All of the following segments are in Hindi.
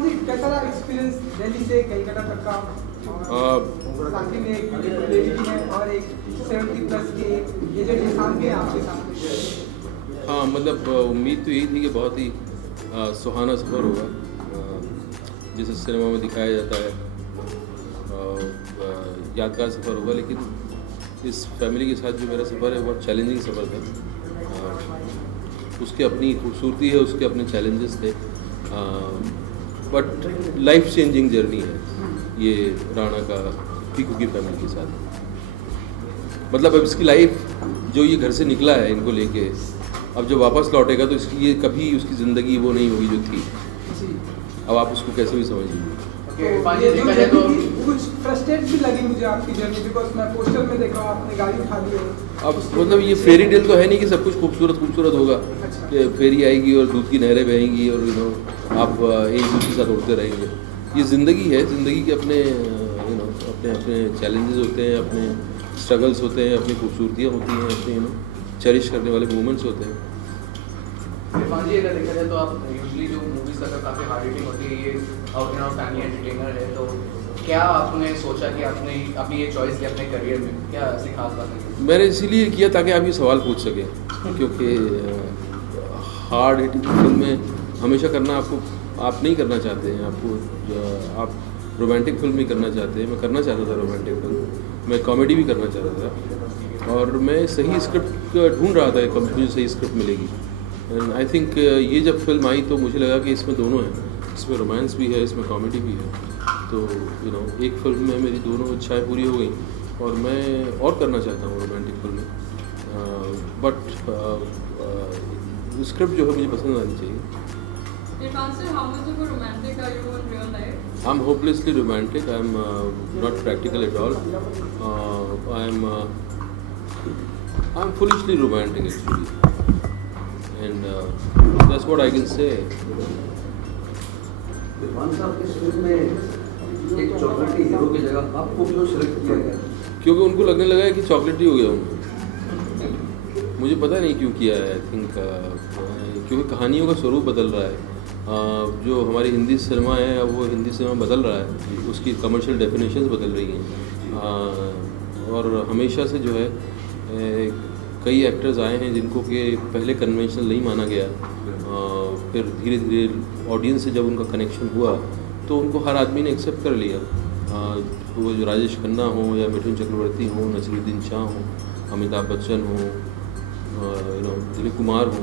इरफान जी कैसा रहा एक्सपीरियंस दिल्ली से कलकत्ता तक का? साथ में एक लेडी है और एक 70 प्लस के एजेड इंसान भी है आपके साथ। हाँ, मतलब उम्मीद तो यही थी कि बहुत ही सुहाना सफ़र होगा, जैसे सिनेमा में दिखाया जाता है, यादगार सफ़र होगा। लेकिन इस फैमिली के साथ जो मेरा सफ़र है बहुत चैलेंजिंग सफ़र था। उसकी अपनी खूबसूरती है, उसके अपने चैलेंजेस थे, बट लाइफ चेंजिंग जर्नी है ये राणा का पीकू की फैमिली के साथ। मतलब अब इसकी लाइफ जो ये घर से निकला है इनको लेके, अब जब वापस लौटेगा तो इसकी ये कभी उसकी ज़िंदगी वो नहीं होगी जो थी। अब आप उसको कैसे भी समझिए। तो कुछ फ्रस्ट्रेट भी लगी मुझे आपकी जर्नी, बिकॉज मैं पोस्टर में देखा हूँ आपने गाड़ी उठा ली है। अब मतलब ये फेरी टेल तो है नहीं कि सब कुछ खूबसूरत खूबसूरत होगा। अच्छा। कि फेरी आएगी और दूध की नहरें बहेंगी और आप एक दूसरे के साथ उड़ते रहेंगे। ये ज़िंदगी है, ज़िंदगी के अपने अपने अपने चैलेंजेस होते हैं, अपने स्ट्रगल्स होते हैं, अपनी खूबसूरतियाँ होती हैं, अपने चेरिश करने वाले मोमेंट्स होते हैं। इरफान जी, अगर देखा जाए तो आप यूजली जो मूवीज़ का काफ़ी हार्ड हिटिंग होती है, ये out and out family entertainer है, तो क्या आपने सोचा कि आपने अपनी ये चॉइस लिया अपने करियर में, क्या ऐसी खास बात है? मैंने इसीलिए किया ताकि आप ये सवाल पूछ सकें, क्योंकि हार्ड हिटिंग फिल्में हमेशा करना आप नहीं करना चाहते हैं। आप रोमांटिक फिल्म भी करना चाहते हैं। मैं करना चाहता था रोमांटिक फिल्म, मैं कॉमेडी भी करना चाहता था, और मैं सही स्क्रिप्ट ढूंढ रहा था कब मुझे सही स्क्रिप्ट मिलेगी। एंड आई थिंक ये जब फिल्म आई तो मुझे लगा कि इसमें दोनों हैं, इसमें रोमांस भी है, इसमें कॉमेडी भी है। तो एक फिल्म में मेरी दोनों इच्छाएं पूरी हो गई, और मैं और करना चाहता हूँ रोमांटिक फिल्में, बट स्क्रिप्ट जो है मुझे पसंद आनी चाहिए। Irfan sir, how much of a romantic are you in real life? I'm hopelessly romantic. I'm not practical at all. I'm foolishly romantic actually, and that's what I can say. Irfan साहब इस फिल्म में एक चॉकलेटी हीरो की जगह आपको क्यों सिलेक्ट किया गया? क्योंकि उनको लगने लगा है कि चॉकलेटी हो गया हूँ। मुझे पता नहीं क्यों किया है। आई थिंक क्योंकि कहानियों का स्वरूप बदल रहा है। जो हमारी हिंदी सिनेमा है अब वो हिंदी सिनेमा बदल रहा है, उसकी कमर्शियल डेफिनेशंस बदल रही हैं, और हमेशा से जो है कई एक्टर्स आए हैं जिनको कि पहले कन्वेंशनल नहीं माना गया, फिर धीरे धीरे ऑडियंस से जब उनका कनेक्शन हुआ तो उनको हर आदमी ने एक्सेप्ट कर लिया। वो जो राजेश खन्ना हो या मिठुन चक्रवर्ती हो, नसीरुद्दीन शाह हो, अमिताभ बच्चन हो, दिलीप कुमार हो,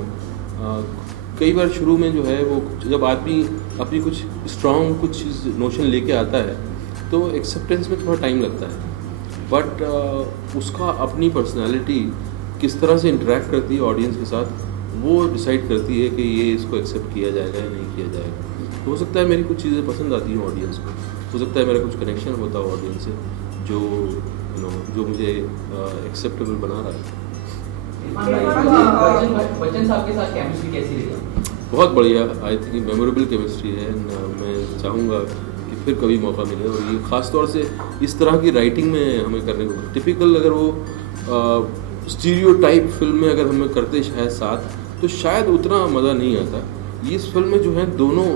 कई बार शुरू में जो है वो जब आदमी अपनी कुछ स्ट्रॉन्ग कुछ चीज़ नोशन लेके आता है तो एक्सेप्टेंस में थोड़ा टाइम लगता है, बट उसका अपनी पर्सनालिटी किस तरह से इंटरेक्ट करती है ऑडियंस के साथ वो डिसाइड करती है कि ये इसको एक्सेप्ट किया जाएगा या नहीं किया जाएगा। तो हो सकता है मेरी कुछ चीज़ें पसंद आती हैं ऑडियंस को, हो सकता है मेरा कुछ कनेक्शन होता हो ऑडियंस से जो मुझे एक्सेप्टेबल बना रहा है। बच्चन साहब के साथ केमिस्ट्री कैसी रही? बहुत बढ़िया, आई थिंक मेमोरेबल केमिस्ट्री है। मैं चाहूँगा कि फिर कभी मौका मिले, और ये ख़ास तौर से इस तरह की राइटिंग में हमें करने को, टिपिकल अगर वो स्टीरियोटाइप फिल्म में अगर हमें करते शायद साथ तो शायद उतना मज़ा नहीं आता। इस फिल्म में जो है दोनों,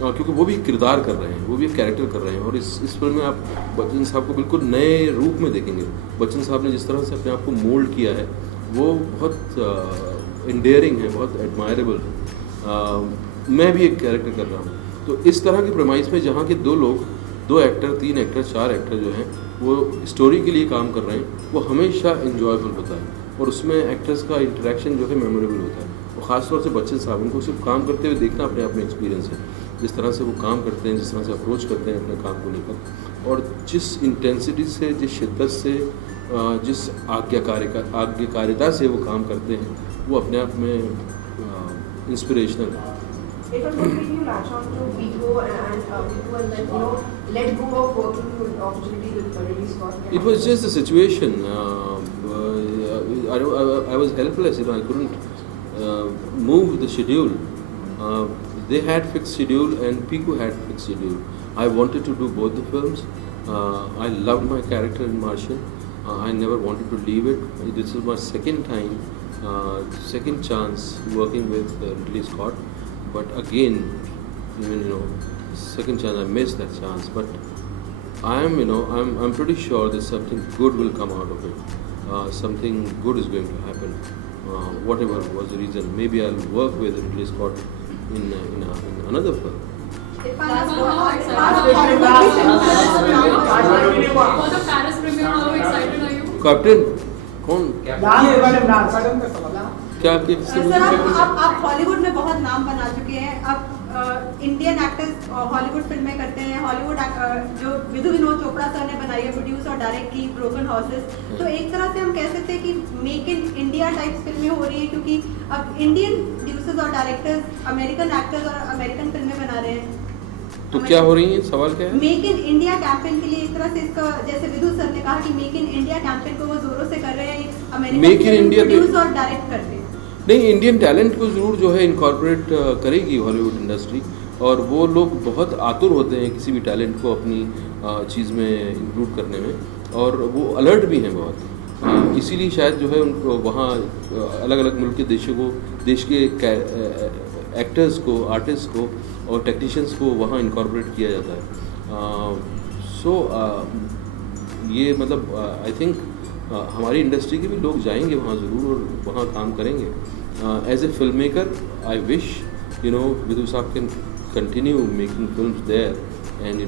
क्योंकि वो भी किरदार कर रहे हैं, वो भी कैरेक्टर कर रहे हैं, और इस फिल्म में आप बच्चन साहब को बिल्कुल नए रूप में देखेंगे। बच्चन साहब ने जिस तरह से अपने आप को मोल्ड किया है वो बहुत इंडेयरिंग है, बहुत एडमायरेबल है। मैं भी एक कैरेक्टर कर रहा हूँ, तो इस तरह की प्रमाइस में जहाँ के दो एक्टर, 3 एक्टर, 4 एक्टर जो हैं वो स्टोरी के लिए काम कर रहे हैं, वो हमेशा इन्जॉयबल होता है, और उसमें एक्टर्स का इंटरेक्शन जो है मेमोरेबल होता है। और ख़ासतौर से बच्चन साहब, उनको सिर्फ काम करते हुए देखना अपने आप में एक्सपीरियंस है, जिस तरह से वो काम करते हैं, जिस तरह से अप्रोच करते हैं अपने काम को लेकर, और जिस इंटेंसिटी से, जिस शिद्दत से, जिस आज्ञाकारिता से वो काम करते हैं, वो अपने आप में इंस्पिरेशनल है। What made you latch on to Vigo and then let go of working opportunities with Ridley Scott? It was just a situation. I was helpless. I couldn't move the schedule. They had fixed schedule and Pico had fixed schedule. I wanted to do both the films. I loved my character in Martian. I never wanted to leave it. This is my second chance working with Ridley Scott. But again, second chance. I missed that chance, but I'm pretty sure that something good will come out of it. Something good is going to happen. Whatever was the reason, maybe I'll work with Ridley Scott in another film. How for the Paris premiere, how excited are you? Captain कौन मैडम का सवाल क्या आपके किससे सर आप हॉलीवुड में बहुत नाम बना चुके हैं। अब इंडियन एक्टर्स हॉलीवुड फिल्में करते हैं। हॉलीवुड जो विधु विनोद चोपड़ा सर ने बनाई है, प्रोड्यूस और डायरेक्ट की ब्रोकन हॉर्सेस, तो एक तरह से हम कह सकते हैं कि मेक इन इंडिया टाइप्स फिल्में हो रही है, क्योंकि अब इंडियन प्रोड्यूसर्स और डायरेक्टर्स अमेरिकन एक्टर्स और अमेरिकन फिल्में बना रहे हैं। तो क्या हो रही है, सवाल क्या है? मेक इन इंडिया कैंपेन के लिए एक तरह से इसका, जैसे विधु सर ने कहा कि मेक इन इंडिया कैंपेन को वो जोरों से कर रहे हैं, American Make in India produce और डायरेक्ट करते हैं। नहीं, इंडियन टैलेंट को ज़रूर जो है इनकॉर्पोरेट करेगी हॉलीवुड इंडस्ट्री, और वो लोग बहुत आतुर होते हैं किसी भी टैलेंट को अपनी चीज़ में इंक्लूड करने में, और वो अलर्ट भी हैं बहुत। इसीलिए शायद जो है उनको वहाँ अलग अलग मुल्क के देश के एक्टर्स को, आर्टिस्ट को और टेक्नीशियंस को वहाँ इनकॉर्पोरेट किया जाता है। ये मतलब आई थिंक हमारी इंडस्ट्री के भी लोग जाएंगे वहाँ ज़रूर और वहाँ काम करेंगे। As a film maker I wish Vidhu साहब can continue making films there and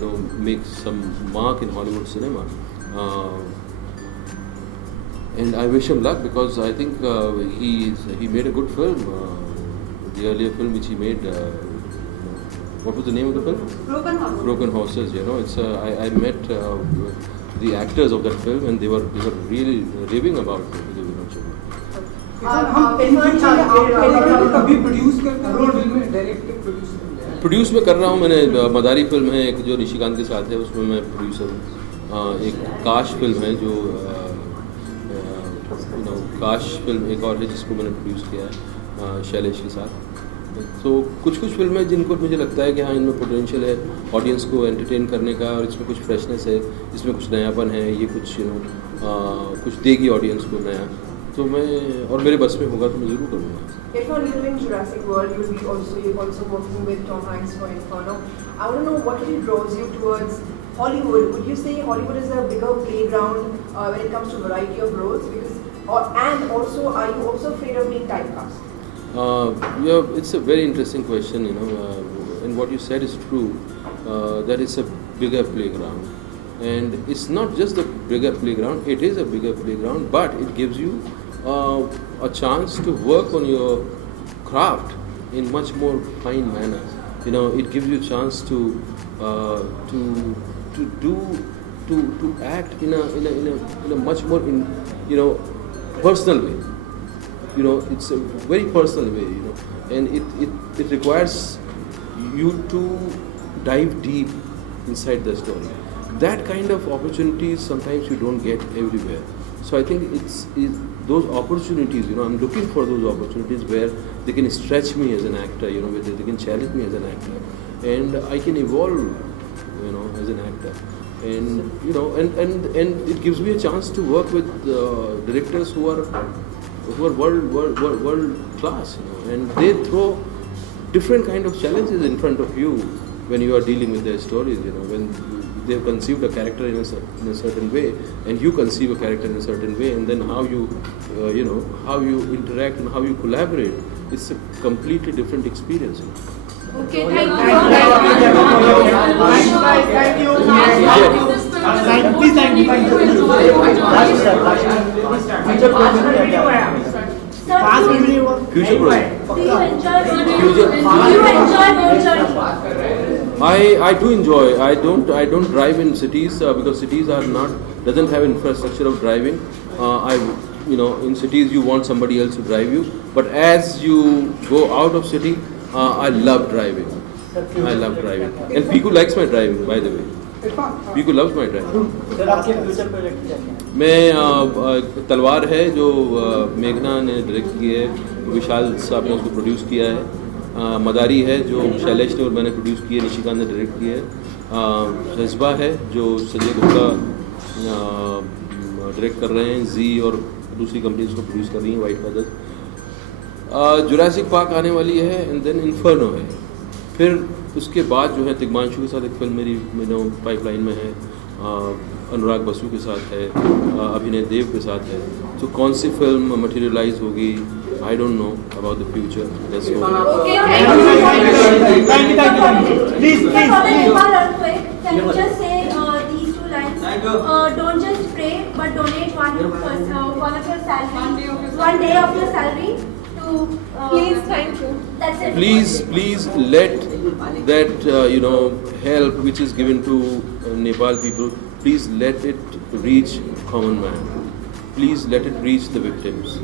make some mark in Hollywood cinema, and I wish him luck because I think he made a good film. The earlier film which he made, what was the name of the film? Broken Horses. It's I met the actors of that film and they were really raving about it. हम कभी प्रोड्यूस करते हैं फिल्म में, डायरेक्ट प्रोड्यूस में कर रहा हूँ। मैंने मदारी फिल्म है एक जो निशिकांत के साथ है, उसमें मैं प्रोड्यूसर हूँ। एक काश फिल्म है जो काश फिल्म एक और है जिसको मैंने प्रोड्यूस किया है शैलेश के साथ। तो कुछ फिल्में जिनको मुझे लगता है कि हाँ इनमें पोटेंशियल है ऑडियंस को एंटरटेन करने का, और इसमें कुछ फ्रेशनेस है, इसमें कुछ नयापन है, ये कुछ देगी ऑडियंस को नया, तो मैं और मेरे बस में होगा तो मैं ज़रूर करूँगा। Irfan, you in Jurassic World, you're also working with Tom Hanks for Inferno. I want to know what really draws you towards Hollywood. Would you say Hollywood is a bigger playground when it comes to variety of roles? And also, are you also afraid of being typecast? Yeah, it's a very interesting question, and what you said is true. That it's a bigger playground, and it's not just the bigger playground. It is a bigger playground, but it gives you a chance to work on your craft in much more fine manner. It gives you a chance to act in a much more personal way. It's a very personal way. And it requires you to dive deep inside the story. That kind of opportunities sometimes you don't get everywhere. So I think it's those opportunities, I'm looking for those opportunities where they can stretch me as an actor, where they can challenge me as an actor, and I can evolve, as an actor, and it gives me a chance to work with directors who are world class, and they throw different kind of challenges in front of you when you are dealing with their stories, when they have conceived a character in a certain way, and you conceive a character in a certain way, and then how you how you interact and how you collaborate, it's a completely different experience. Okay, I do enjoy. I don't drive in cities because cities doesn't have infrastructure of driving. In cities you want somebody else to drive you, but as you go out of city, I love driving. I love driving, and Piku likes my driving, by the way. Piku loves my driving. Sir आपके फ्यूचर प्रोजेक्ट क्या हैं? मैं तलवार है जो मेघना ने डायरेक्ट की है, विशाल साहब ने उसको प्रोड्यूस किया है। मदारी है जो शैलेश ने और मैंने प्रोड्यूस की है, निशिकांत ने डायरेक्ट की है। जज्बा है जो संजय गुप्ता डायरेक्ट कर रहे हैं, जी और दूसरी कंपनी उसको प्रोड्यूस कर रही हैं, वाइट फादर्स। जुरासिक पार्क आने वाली है, एंड देन इन्फर्नो है। फिर उसके बाद जो है तिग्मांशु के साथ एक फिल्म मेरी पाइपलाइन में है, अनुराग बसु के साथ है, अभिनय देव के साथ है। तो कौन सी फिल्म मटेरियलाइज होगी, I don't know about the future. Let's Okay, Thank you. Please, For the please. Nepal earthquake, can you just say these two lines? Don't just pray, but donate one of your salary. 1 day of your One day of your salary to. Please, thank you. That's it. Please let that help which is given to Nepal people, please let it reach common man. Please let it reach the victims.